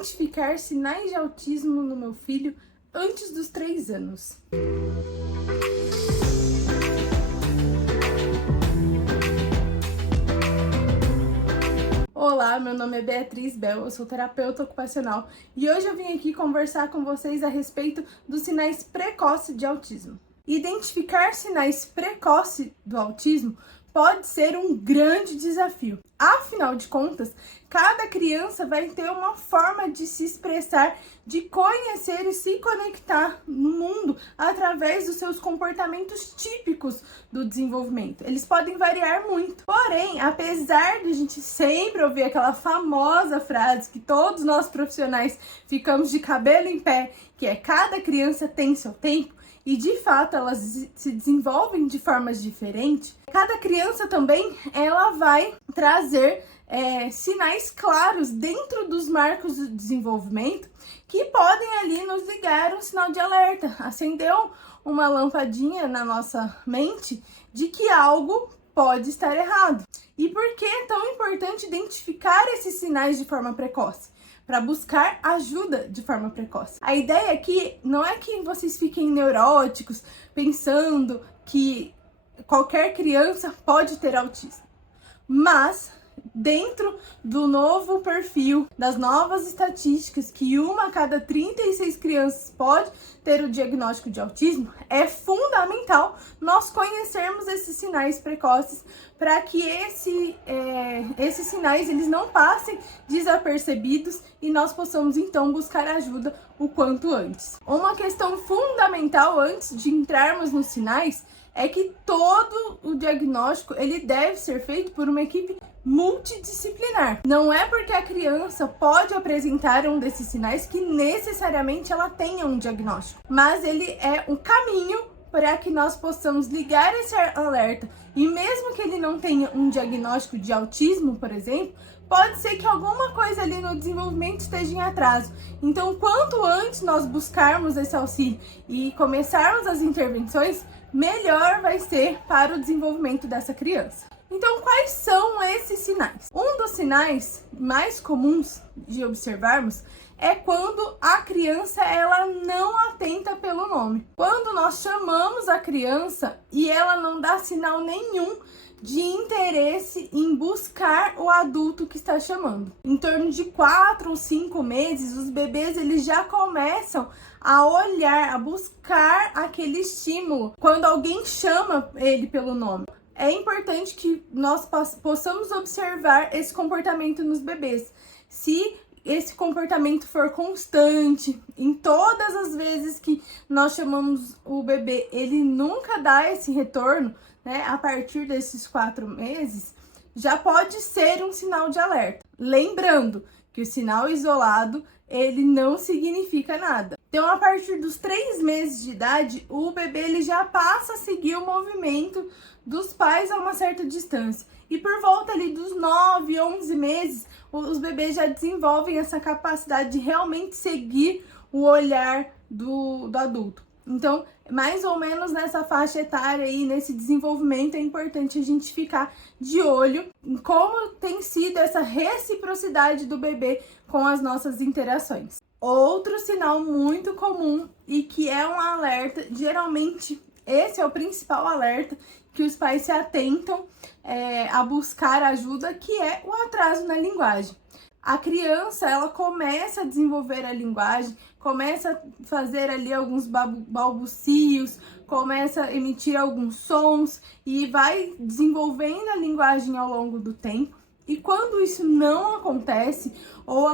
identificar sinais de autismo no meu filho antes dos 3 anos. Olá, meu nome é Beatriz Bel, eu sou terapeuta ocupacional e hoje eu vim aqui conversar com vocês a respeito dos sinais precoces de autismo. Identificar sinais precoces do autismo pode ser um grande desafio. Afinal de contas, cada criança vai ter uma forma de se expressar, de conhecer e se conectar no mundo através dos seus comportamentos típicos do desenvolvimento. Eles podem variar muito. Porém, apesar de a gente sempre ouvir aquela famosa frase que todos nós profissionais ficamos de cabelo em pé, que é cada criança tem seu tempo, e de fato elas se desenvolvem de formas diferentes, cada criança também ela vai trazer sinais claros dentro dos marcos do desenvolvimento que podem ali nos ligar um sinal de alerta, acendeu uma lampadinha na nossa mente de que algo pode estar errado. E por que é tão importante identificar esses sinais de forma precoce? Para buscar ajuda de forma precoce. A ideia aqui não é que vocês fiquem neuróticos pensando que qualquer criança pode ter autismo, mas dentro do novo perfil, das novas estatísticas, que uma a cada 36 crianças pode ter o diagnóstico de autismo, é fundamental nós conhecermos esses sinais precoces para que esses sinais eles não passem desapercebidos e nós possamos então buscar ajuda o quanto antes. Uma questão fundamental antes de entrarmos nos sinais é que todo o diagnóstico ele deve ser feito por uma equipe multidisciplinar. Não é porque a criança pode apresentar um desses sinais que necessariamente ela tenha um diagnóstico, mas ele é um caminho para que nós possamos ligar esse alerta. E mesmo que ele não tenha um diagnóstico de autismo, por exemplo, pode ser que alguma coisa ali no desenvolvimento esteja em atraso. Então, quanto antes nós buscarmos esse auxílio e começarmos as intervenções, melhor vai ser para o desenvolvimento dessa criança. Então, quais são esses sinais? Um dos sinais mais comuns de observarmos é quando a criança ela não atenta pelo nome. Quando nós chamamos a criança e ela não dá sinal nenhum de interesse em buscar o adulto que está chamando. Em torno de 4 ou 5 meses, os bebês eles já começam a olhar, a buscar aquele estímulo quando alguém chama ele pelo nome. É importante que nós possamos observar esse comportamento nos bebês. Se esse comportamento for constante, em todas as vezes que nós chamamos o bebê, ele nunca dá esse retorno, né? A partir desses 4 meses, já pode ser um sinal de alerta. Lembrando que o sinal isolado, ele não significa nada. Então, a partir dos 3 meses de idade, o bebê ele já passa a seguir o movimento dos pais a uma certa distância. E por volta ali dos 9, 11 meses, os bebês já desenvolvem essa capacidade de realmente seguir o olhar do adulto. Então, mais ou menos nessa faixa etária aí, nesse desenvolvimento, é importante a gente ficar de olho em como tem sido essa reciprocidade do bebê com as nossas interações. Outro sinal muito comum e que é um alerta, geralmente esse é o principal alerta que os pais se atentam a buscar ajuda, que é o atraso na linguagem. A criança, ela começa a desenvolver a linguagem, começa a fazer ali alguns balbucios, começa a emitir alguns sons e vai desenvolvendo a linguagem ao longo do tempo. E quando isso não acontece ou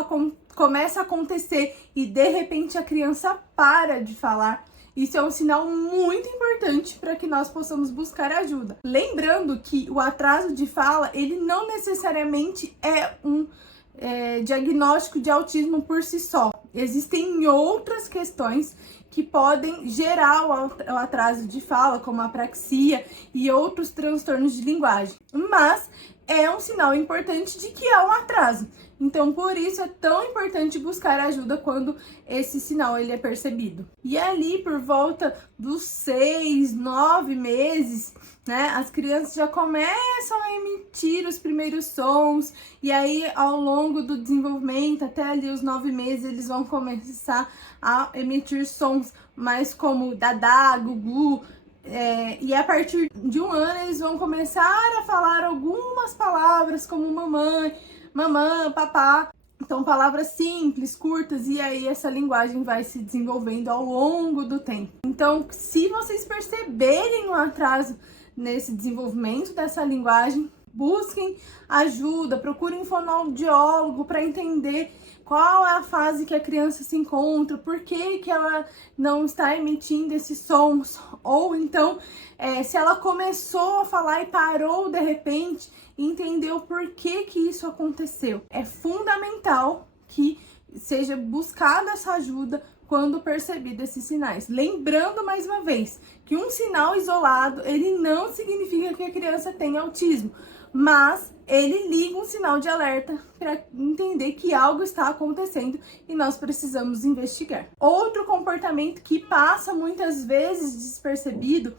começa a acontecer e de repente a criança para de falar, isso é um sinal muito importante para que nós possamos buscar ajuda. Lembrando que o atraso de fala, ele não necessariamente é um diagnóstico de autismo por si só. Existem outras questões que podem gerar o atraso de fala, como a apraxia e outros transtornos de linguagem. Mas é um sinal importante de que há um atraso. Então, por isso é tão importante buscar ajuda quando esse sinal ele é percebido. E ali, por volta dos 6, 9 meses, né, as crianças já começam a emitir os primeiros sons, e aí ao longo do desenvolvimento, até ali os 9 meses, eles vão começar a emitir sons mais como dadá, gugu, e a partir de 1 ano eles vão começar a falar algumas palavras como mamãe, mamã, papá. Então, palavras simples, curtas, e aí essa linguagem vai se desenvolvendo ao longo do tempo. Então, se vocês perceberem um atraso nesse desenvolvimento dessa linguagem, busquem ajuda, procurem um fonoaudiólogo para entender qual é a fase que a criança se encontra, por que que ela não está emitindo esses sons, ou então, se ela começou a falar e parou de repente, entender o porquê que isso aconteceu. É fundamental que seja buscada essa ajuda quando percebido esses sinais. Lembrando mais uma vez que um sinal isolado, ele não significa que a criança tem autismo, mas ele liga um sinal de alerta para entender que algo está acontecendo e nós precisamos investigar. Outro comportamento que passa muitas vezes despercebido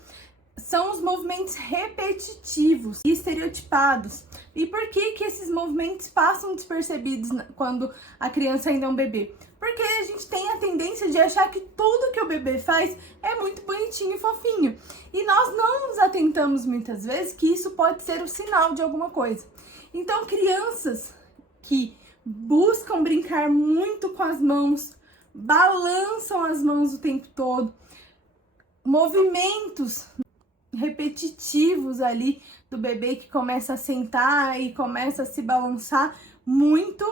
são os movimentos repetitivos e estereotipados. E por que que esses movimentos passam despercebidos quando a criança ainda é um bebê? Porque a gente tem a tendência de achar que tudo que o bebê faz é muito bonitinho e fofinho. E nós não nos atentamos muitas vezes que isso pode ser o sinal de alguma coisa. Então, crianças que buscam brincar muito com as mãos, balançam as mãos o tempo todo, movimentos repetitivos ali do bebê que começa a sentar e começa a se balançar muito,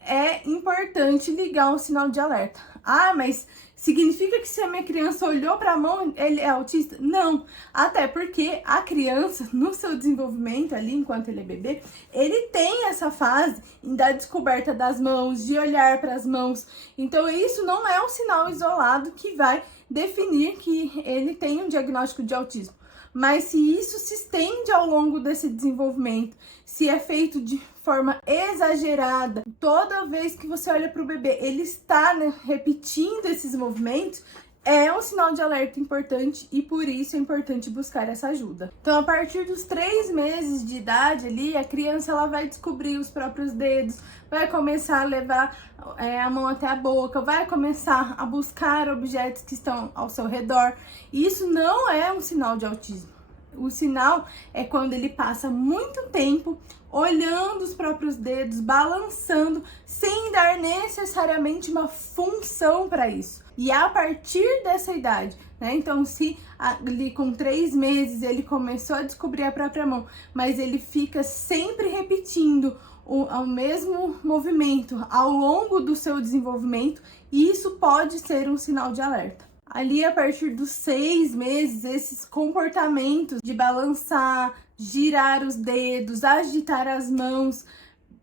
é importante ligar um sinal de alerta. Ah, mas significa que se a minha criança olhou para a mão, ele é autista? Não, até porque a criança, no seu desenvolvimento ali, enquanto ele é bebê, ele tem essa fase da descoberta das mãos, de olhar para as mãos. Então, isso não é um sinal isolado que vai definir que ele tem um diagnóstico de autismo. Mas se isso se estende ao longo desse desenvolvimento, se é feito de forma exagerada, toda vez que você olha para o bebê, ele está, né, repetindo esses movimentos, é um sinal de alerta importante e por isso é importante buscar essa ajuda. Então, a partir dos 3 meses de idade ali, a criança ela vai descobrir os próprios dedos, vai começar a levar a mão até a boca, vai começar a buscar objetos que estão ao seu redor. E isso não é um sinal de autismo. O sinal é quando ele passa muito tempo olhando os próprios dedos, balançando, sem dar necessariamente uma função para isso. E a partir dessa idade, né? Então, se ali com 3 meses ele começou a descobrir a própria mão, mas ele fica sempre repetindo o mesmo movimento ao longo do seu desenvolvimento, isso pode ser um sinal de alerta. Ali, a partir dos 6 meses, esses comportamentos de balançar, girar os dedos, agitar as mãos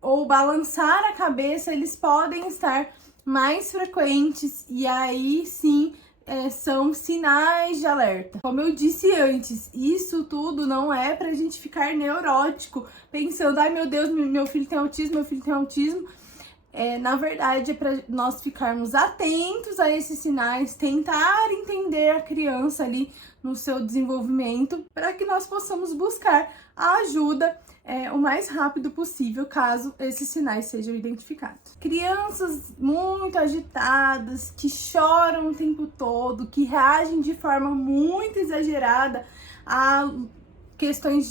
ou balançar a cabeça, eles podem estar mais frequentes e aí sim são sinais de alerta. Como eu disse antes, isso tudo não é pra gente ficar neurótico, pensando, ai meu Deus, meu filho tem autismo, meu filho tem autismo. Na verdade, é para nós ficarmos atentos a esses sinais, tentar entender a criança ali no seu desenvolvimento, para que nós possamos buscar a ajuda o mais rápido possível, caso esses sinais sejam identificados. Crianças muito agitadas, que choram o tempo todo, que reagem de forma muito exagerada a questões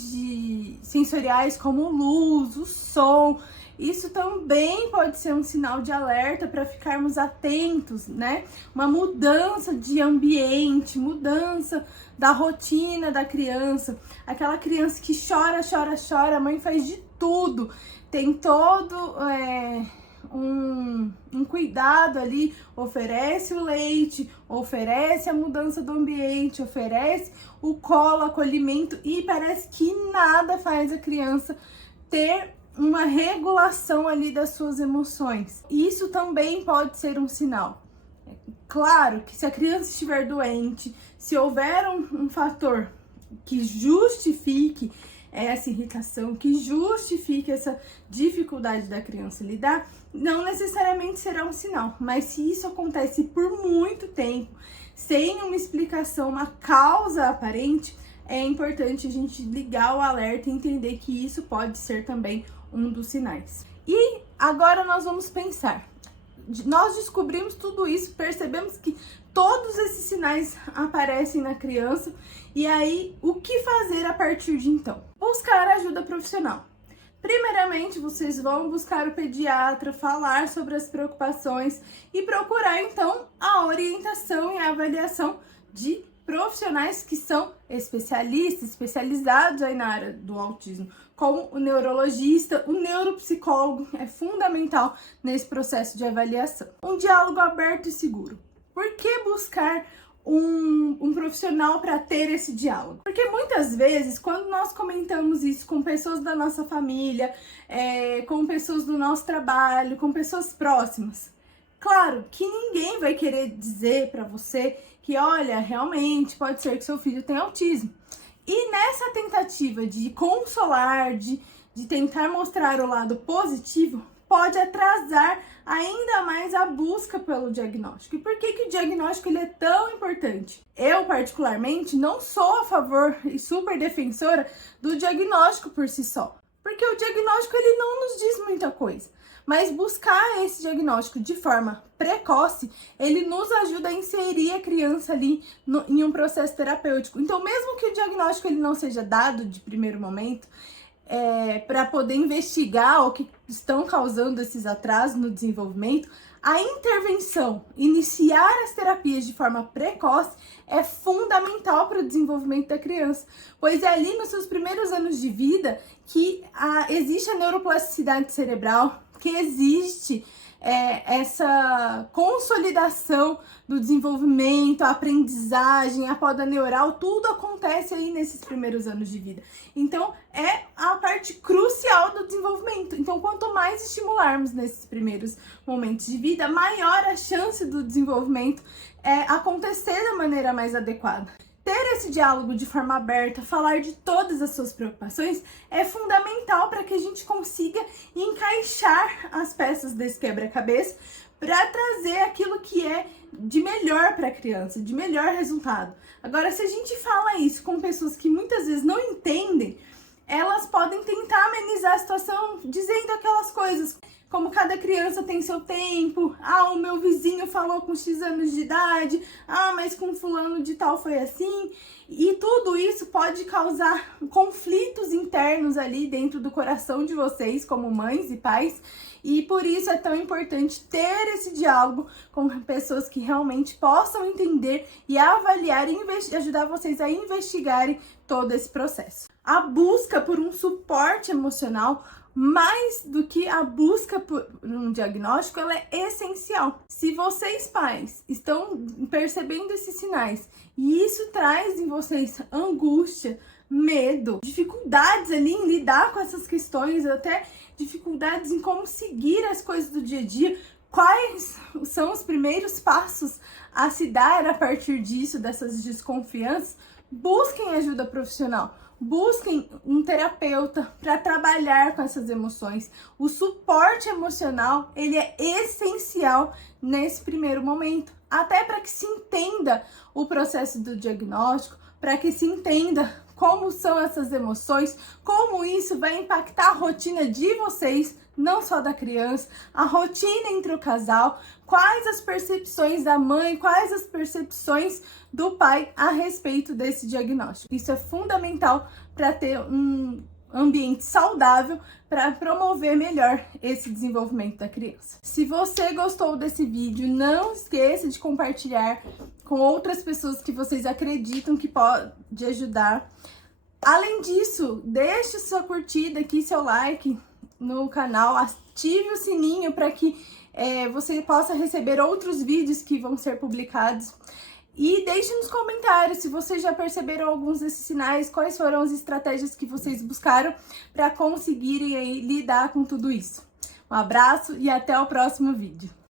sensoriais como luz, o som, isso também pode ser um sinal de alerta para ficarmos atentos, né? Uma mudança de ambiente, mudança da rotina da criança. Aquela criança que chora, chora, chora, a mãe faz de tudo. Tem todo um cuidado ali, oferece o leite, oferece a mudança do ambiente, oferece o colo, acolhimento e parece que nada faz a criança ter uma regulação ali das suas emoções. Isso também pode ser um sinal. Claro que se a criança estiver doente, se houver um fator que justifique essa irritação, que justifique essa dificuldade da criança lidar, não necessariamente será um sinal. Mas se isso acontece por muito tempo, sem uma explicação, uma causa aparente, é importante a gente ligar o alerta e entender que isso pode ser também um dos sinais. E agora nós vamos pensar. Nós descobrimos tudo isso, percebemos que todos esses sinais aparecem na criança, e aí o que fazer a partir de então? Buscar ajuda profissional. Primeiramente, vocês vão buscar o pediatra, falar sobre as preocupações e procurar então a orientação e a avaliação de profissionais que são especialistas, especializados aí na área do autismo, como o neurologista, o neuropsicólogo, é fundamental nesse processo de avaliação. Um diálogo aberto e seguro. Por que buscar um profissional para ter esse diálogo? Porque muitas vezes, quando nós comentamos isso com pessoas da nossa família, com pessoas do nosso trabalho, com pessoas próximas, claro que ninguém vai querer dizer para você que, olha, realmente pode ser que seu filho tenha autismo. E nessa tentativa de consolar, de tentar mostrar o lado positivo, pode atrasar ainda mais a busca pelo diagnóstico. E por que o diagnóstico ele é tão importante? Eu, particularmente, não sou a favor e super defensora do diagnóstico por si só. Porque o diagnóstico ele não nos diz muita coisa. Mas buscar esse diagnóstico de forma precoce, ele nos ajuda a inserir a criança ali em um processo terapêutico. Então, mesmo que o diagnóstico ele não seja dado de primeiro momento, para poder investigar o que estão causando esses atrasos no desenvolvimento, a intervenção, iniciar as terapias de forma precoce é fundamental para o desenvolvimento da criança, pois é ali nos seus primeiros anos de vida que existe a neuroplasticidade cerebral, que existe essa consolidação do desenvolvimento, a aprendizagem, a poda neural, tudo acontece aí nesses primeiros anos de vida. Então, é a parte crucial do desenvolvimento. Então, quanto mais estimularmos nesses primeiros momentos de vida, maior a chance do desenvolvimento acontecer da maneira mais adequada. Ter esse diálogo de forma aberta, falar de todas as suas preocupações é fundamental para que a gente consiga encaixar as peças desse quebra-cabeça para trazer aquilo que é de melhor para a criança, de melhor resultado. Agora, se a gente fala isso com pessoas que muitas vezes não entendem, elas podem tentar amenizar a situação dizendo aquelas coisas como cada criança tem seu tempo, o meu vizinho falou com X anos de idade, mas com fulano de tal foi assim, e tudo isso pode causar conflitos internos ali dentro do coração de vocês, como mães e pais, e por isso é tão importante ter esse diálogo com pessoas que realmente possam entender e avaliar e ajudar vocês a investigarem todo esse processo. A busca por um suporte emocional, mais do que a busca por um diagnóstico, ela é essencial. Se vocês, pais, estão percebendo esses sinais e isso traz em vocês angústia, medo, dificuldades ali em lidar com essas questões, até dificuldades em como seguir as coisas do dia a dia, quais são os primeiros passos a se dar a partir disso, dessas desconfianças? Busquem ajuda profissional. Busquem um terapeuta para trabalhar com essas emoções. O suporte emocional, ele é essencial nesse primeiro momento, até para que se entenda o processo do diagnóstico, para que se entenda como são essas emoções, como isso vai impactar a rotina de vocês, não só da criança, a rotina entre o casal, quais as percepções da mãe, quais as percepções do pai a respeito desse diagnóstico. Isso é fundamental para ter um ambiente saudável para promover melhor esse desenvolvimento da criança. Se você gostou desse vídeo, não esqueça de compartilhar com outras pessoas que vocês acreditam que pode ajudar. Além disso, deixe sua curtida aqui, seu like no canal, ative o sininho para que você possa receber outros vídeos que vão ser publicados. E deixe nos comentários se vocês já perceberam alguns desses sinais, quais foram as estratégias que vocês buscaram para conseguirem aí lidar com tudo isso. Um abraço e até o próximo vídeo.